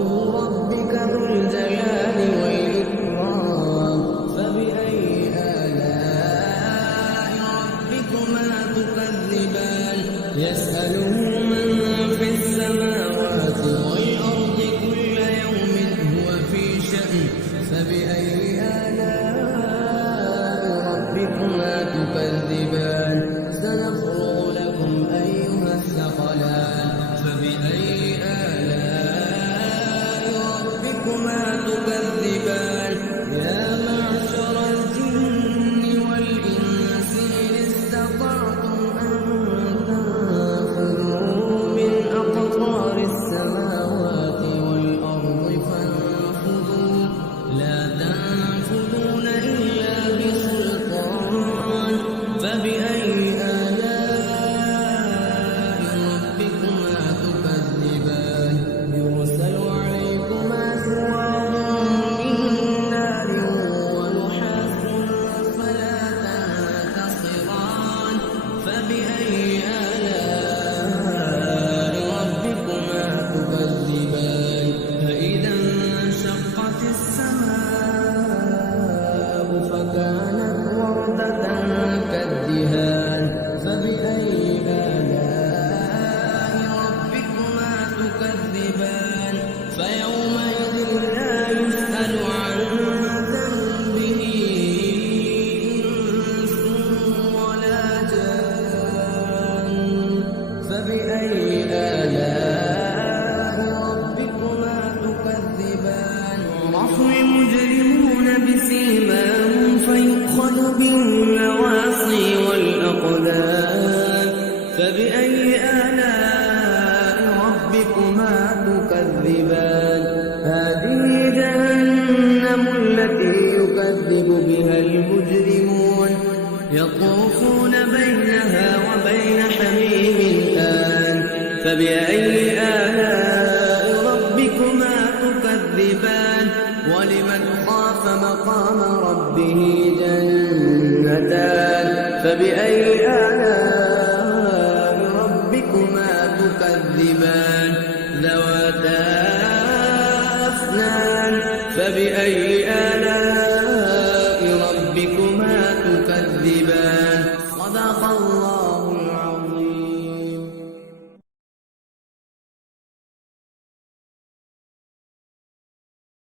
وجه ربك ذو الجلال والإكرام فبأي آلاء ربكما تكذبان يسأله من في السماوات والأرض كل يوم هو في شأن فبأي آلاء ربكما تكذبان سنفرغ لكم أيها الثقلان فبأي آلاء ربكما تكذبان يا معشر الجن والإنس إن استطعتم أن تنفذوا من أقطار السماوات والأرض فانفذوا لا تنفذون إلا بسلطان فبأي آلاء ربكما تكذبان يرسل عليكما شواظ من نار ونحاس فلا تنتصران فبأي آلاء ربكما تكذبان فإذا انشقت السماء فكانت وردة كالدهان فبأي آلاء ربكما تكذبان فيومئذ لا يسأل عن ذنبه إنس ولا جان فبأي آلاء ربكما تكذبان يعرف المجرمون بسيماهم فيؤخذ بالنواصي والأقدام فبأي آلاء ربكما تكذبان هذه جهنم التي يكذب بها المجرمون يطوفون بينها وبين حميم آن فبأي آلاء ربكما تكذبان ولمن خاف مقام ربه جنتان فبأي آلاء ربكما تكذبان ذواتا أفنان فبأي آلاء